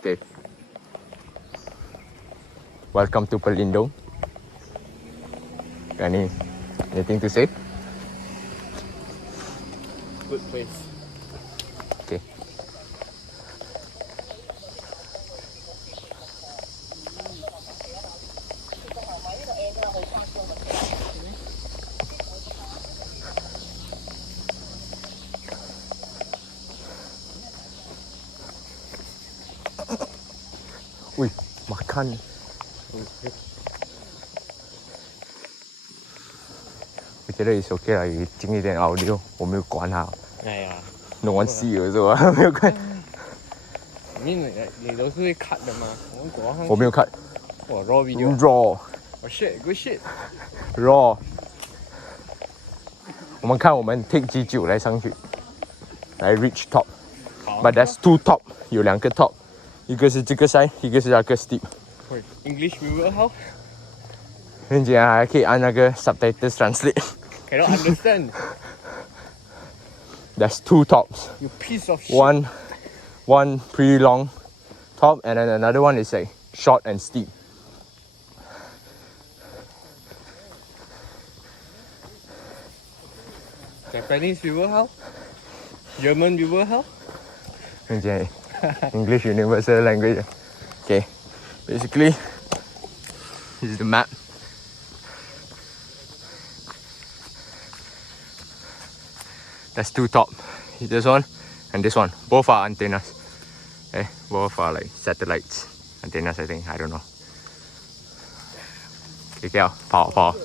Okay. Welcome to Pelindung. Anything to say? Good place. Okay. Ui, makan.我觉得 it's okay 啦，有进一点 audio， 我没有关它。哎呀 No one see 有是吧？没有看， I mean 你都是会 cut 的吗？我没有看。哇 raw video。 Raw Oh shit, good shit. raw。我们看我们 take 几久来上去，来 reach top。好。 But there's two top， 有两个 top， 一个是这个 side， 一个是那个 steep。喂 English viewer how？ 很简单，还可以按那个 subtitles translate。 Cannot understand. There's two tops. You piece of shit. One pretty long top, and then another one is like short and steep. Japanese viewer how? German viewer how? 很简单，English universal language. Okay, basically, this is the map. There's two top. This one and this one. Both are antennas. Both are like satellites. Antennas, I think. I don't know. Okay, 跑。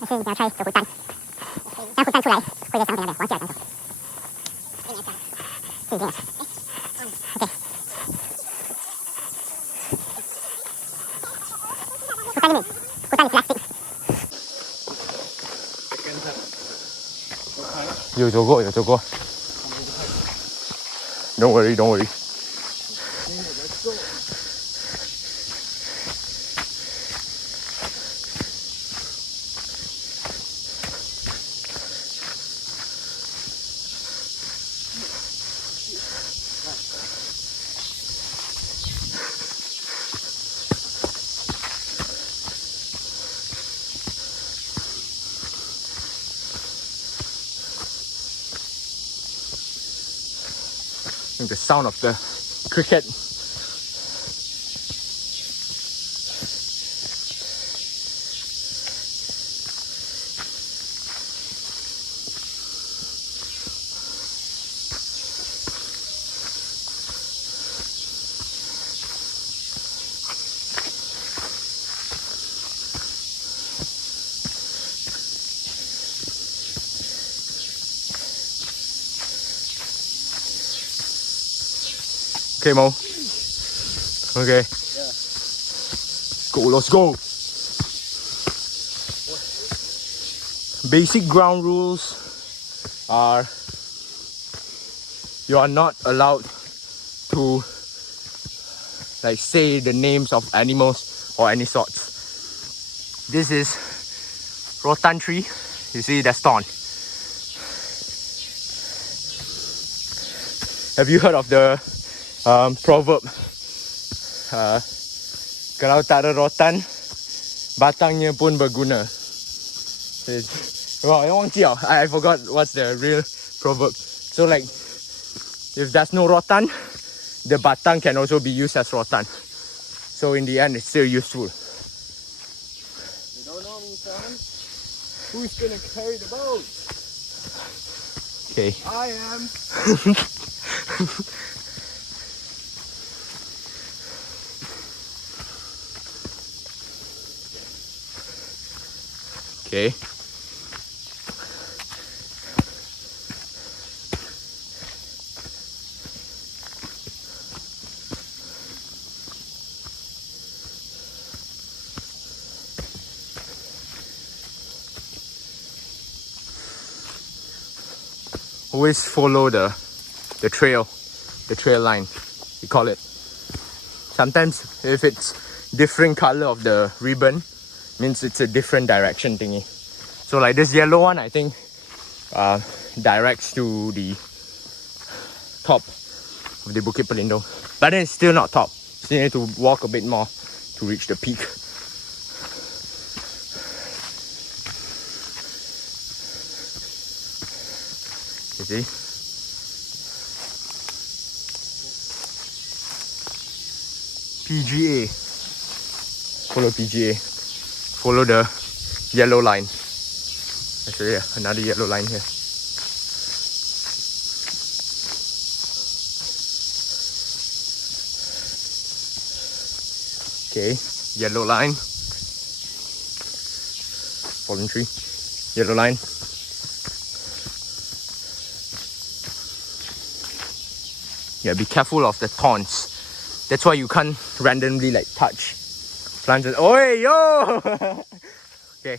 还是你要 try 走回弹，但回弹出来会在上边那边，往下弹走。对，这样。OK。回弹里面，回弹 plastic。有走过。Don't worry. The sound of the cricket. Okay, Mo. Okay. Yeah. Let's go. Basic ground rules are you are not allowed to like say the names of animals or any sorts. This is rotan tree. You see that's thorn. Have you heard of the proverb, kalau tak ada rotan, batangnya pun berguna. I forgot what's the real proverb. So like, if there's no rotan, the batang can also be used as rotan. So in the end, it's still useful. You don't know me, son. Who's gonna carry the boat? Okay. I am. Okay. always follow the trail line, we call it. Sometimes if it's different color of the ribbon, means it's a different direction thingy. So like this yellow one, I think directs to the top of the Bukit Pelindung. But then it's still not top. Still need to walk a bit more to reach the peak. You see? PGA. Follow PGA. Follow the yellow line. Actually, yeah, another yellow line here. Okay, yellow line. Fallen tree. Yellow line. Yeah, be careful of the thorns. That's why you can't randomly like touch plants. Oh, hey, yo! Okay.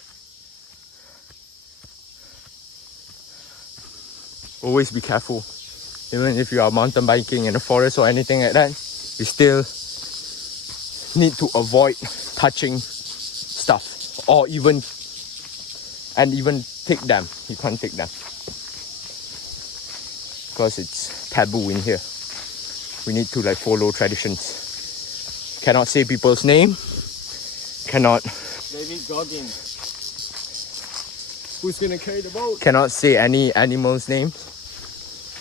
Always be careful. Even if you are mountain biking in the forest or anything like that, you still need to avoid touching stuff or even take them. You can't take them because it's taboo in here. We need to like follow traditions. Cannot say people's name. Cannot. David Goggins. Who's gonna carry the boat? Cannot say any animal's name.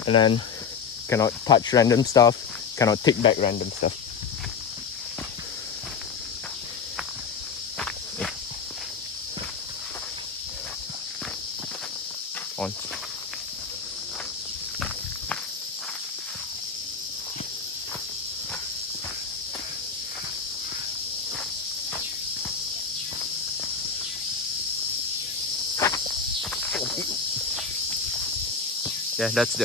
And then cannot touch random stuff. Cannot take back random stuff. On. Yeah, that's the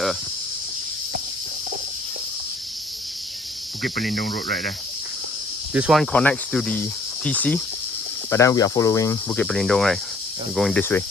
Bukit Pelindung road right there. This one connects to the TC, but then we are following Bukit Pelindung, right? Yeah. We're going this way.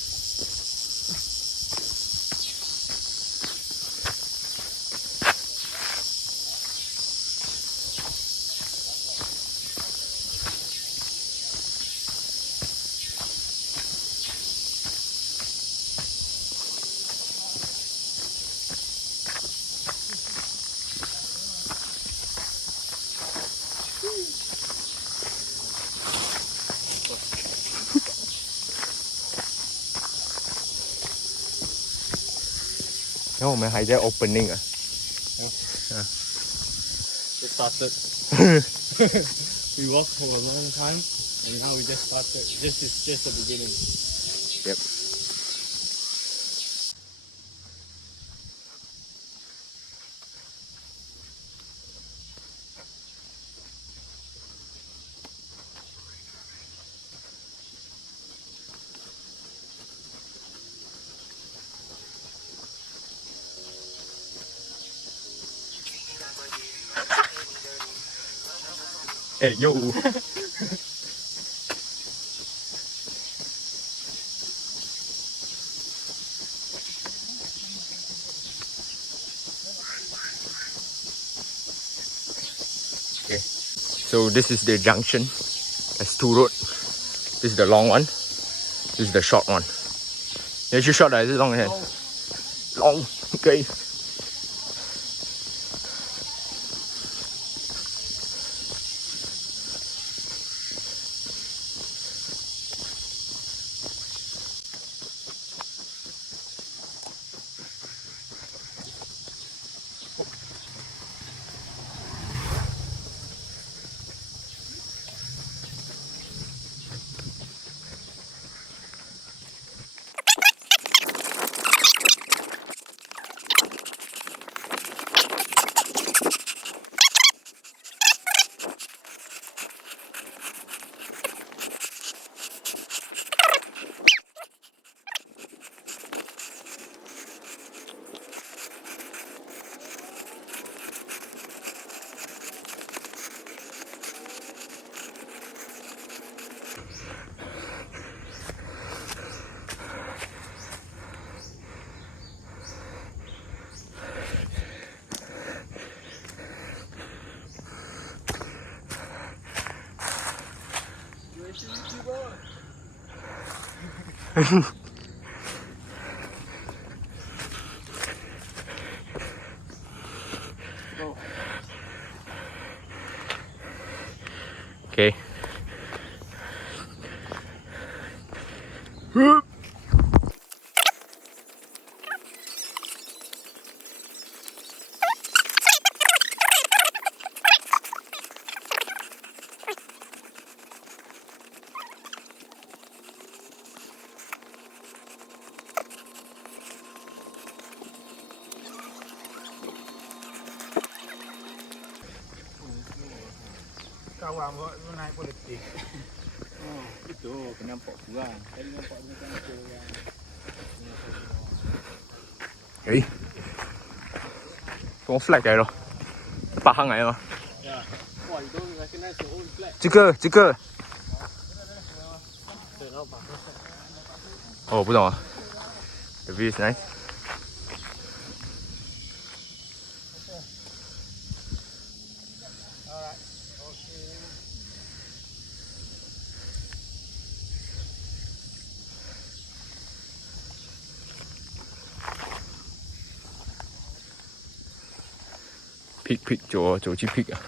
No, man, I just opening. Just started. We walked for a long time and now we just started. This is just the beginning. Yep. Hey, yo. Okay. So this is the junction. There's two roads. This is the long one. This is the short one. Is it short or is it long ahead? Long. Okay. Okay. Kawan buat naik politik. Oh, itu kenapa gua? Tadi nampak macam tu yang. Ấy. Có flag này rồi. Ba hang này mà. Yeah. Wah, you don't recognize your own flag. 这个。对，老板。哦，我不懂啊。The view is nice. Alright. Okay. Pick 走去 pick 啊。